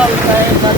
哦，可以。